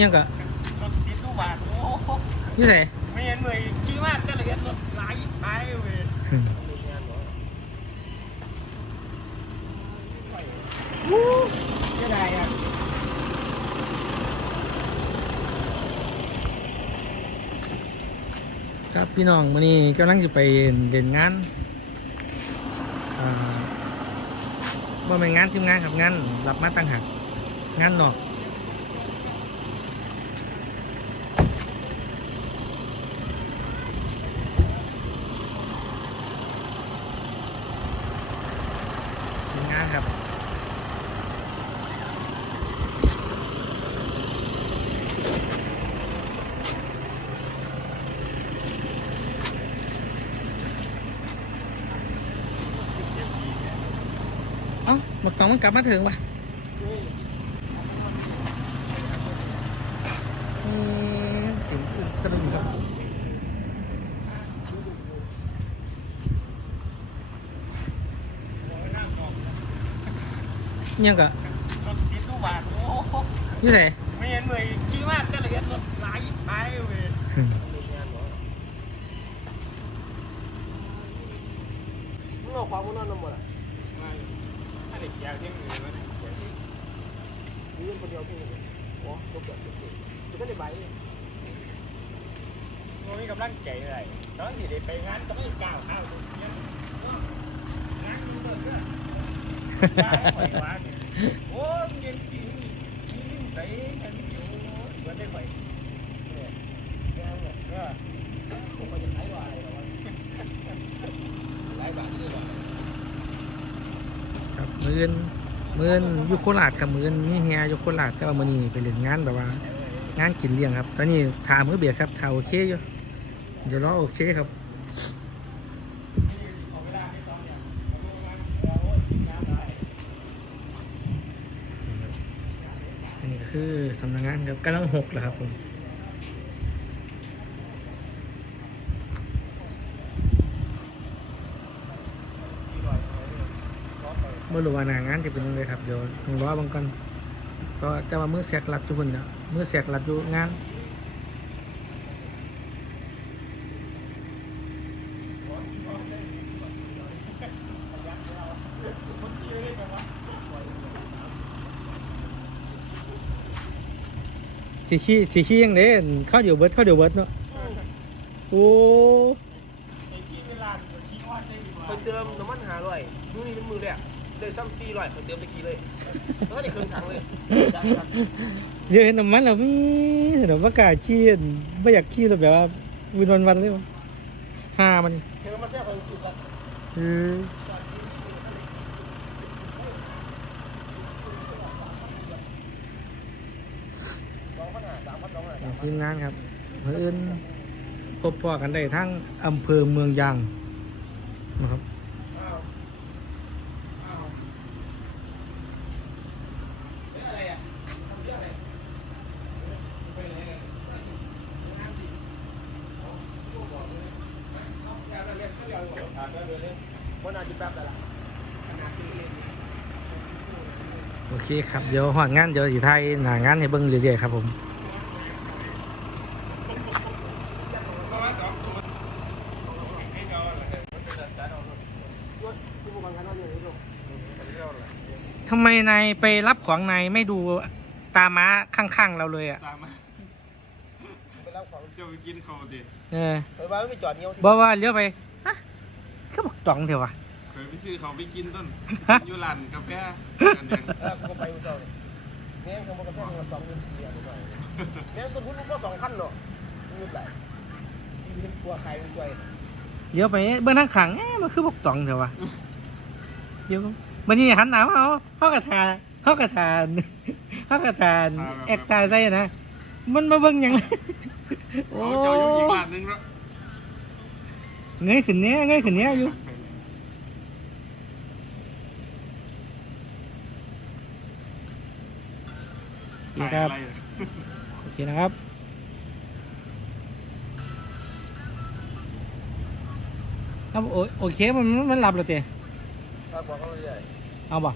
ยังก็รถติดตู้บาทโอ้โหอยี่ไสไม่เห็นเลยขี้มากก็เลยเห็นรถหลายหายเว้ยยังไงอะครับพี่น้องวันนี้กำลังจะไปเล่นงานอ่าบ่เป็นงานทีมงานครับงานรับมาตั้งหักงานนอก ทีมงานครับเอ้าหมดกล่องมันกลับมาถึงว่ะเอ๊ะถึงตะลึงครับ ยังก็รถติดตู้บาทโอ้โหอยี่ไสไม่เห็นเลยขี้มากก็เลยเห็นรถหลายหายเว้ยมึงเอาความมึงนอนน้ำหมดอะไม่ถ้าเด็กยาวที่มือมันเดี๋ยวที่มีเงินคนเดียวที่นี่โอ้ตัวเกิดตัวเกิดจะได้ใบเนี่ยมึงมีกำลังใจอะไรตอนที่ได้ไปงานก็ไม่ก้าวข้าวตัวเงี้ยงานมึงเบิกเนี่ย โอ้ยเย็นขี้มีลิ้นใสกันอยู่เหมือนได้ไหวเนี่ยแกเนี่ยก็ผมก็จะขายว่าอะไรหรอวะหลายบาทที่ได้ว่าครับมือนมือนอยู่โคราชกับมือนนี่เฮียอยู่โคราชแต่ว่ามือนี้ไปเล่นงานแบบว่า งานกินเลี้ยงครับตอนนี้ถามมือเบียดครับถามโอเคอยู่เดี๋ยวรอโอเคครับ นี่คือสำนักงานครับกำลังหกแล้วครับผมเมื่อรู้ว่าหนางานจะเป็นยังไงครับเดี๋ยวต้องรอบางกันก็จะมามือเสียกรัดจุบุนแล้วมือเสียกรัดอยู่งาน สีขี้สีขี้ยังเด่นเข้าเดี๋ยวเบิร์ดเข้าเดี๋ยวเบิร์ดเนาะโอ้ไอ้ขี้เวลาขี้ว่าใช่ดีกว่าคอยเติมน้ำมันหาร้อยมือนี้เป็นมือแรกได้ซ้ำสี่ร้อยคอยเติมตะกี้เลยแล้วได้เครื่องถังเลยเยอะเห็นน้ำมันแล้วมีเดี๋ยวว่ากล้าขี้ไม่อยากขี้แล้วแบบว่าวินวันวันๆเลยวะห้ามันเห็นน้ำมันแค่คอยคือกัน เออ ทีมงานครับเพื่อนพบพอกันได้ทั้งอำเภอเมืองยางนะครับโอเคครับ เดี๋ยวหอดงาน เดี๋ยวสีไทยหนางานให้เบิ้งเรื่อยๆครับผม ที่บุกกันนอนอยู่นี่ลูก ทำไมนายไปรับของนายไม่ดูตาม้าข้างๆเราเลยอะ ตามมาไปรับของจะไปกินเขาดิเออไปบ้านไม่มีจอดเงี้ยวที่บอกว่าเลี้ยวไปฮะก็บอกตองเถอะวะ เคยไปซื้อเขาไปกินต้นอยู่ร้านกาแฟกันยังเออกูก็ไปกูเศร้าเลยแม่งเขาบอกกันแค่สองเงินสี่อะหน่อยแม่งต้นทุนก็สองพันเนาะมีหลายมีตัวใครมีตัวเลี้ยวไปเบื้องทางขังเอ๊ะมันคือบอกตองเถอะวะเดี๋ยว มันนี่หันหนาวเขาเขากระทาเขากระทานเขากระทานแอคตาใส่นะมันมาเบิ่งหยังโอ้เขาเจ้าอยู่อีกบ้านนึงแล้วเงยขึ้นเนี้ยเงยขึ้นเนี้ยอยู่ใส่อะไรโอเคนะครับครับโอโอเคมันมันหลับแล้วเจ๊ ครับบอกเขาเลยเอาบ่เ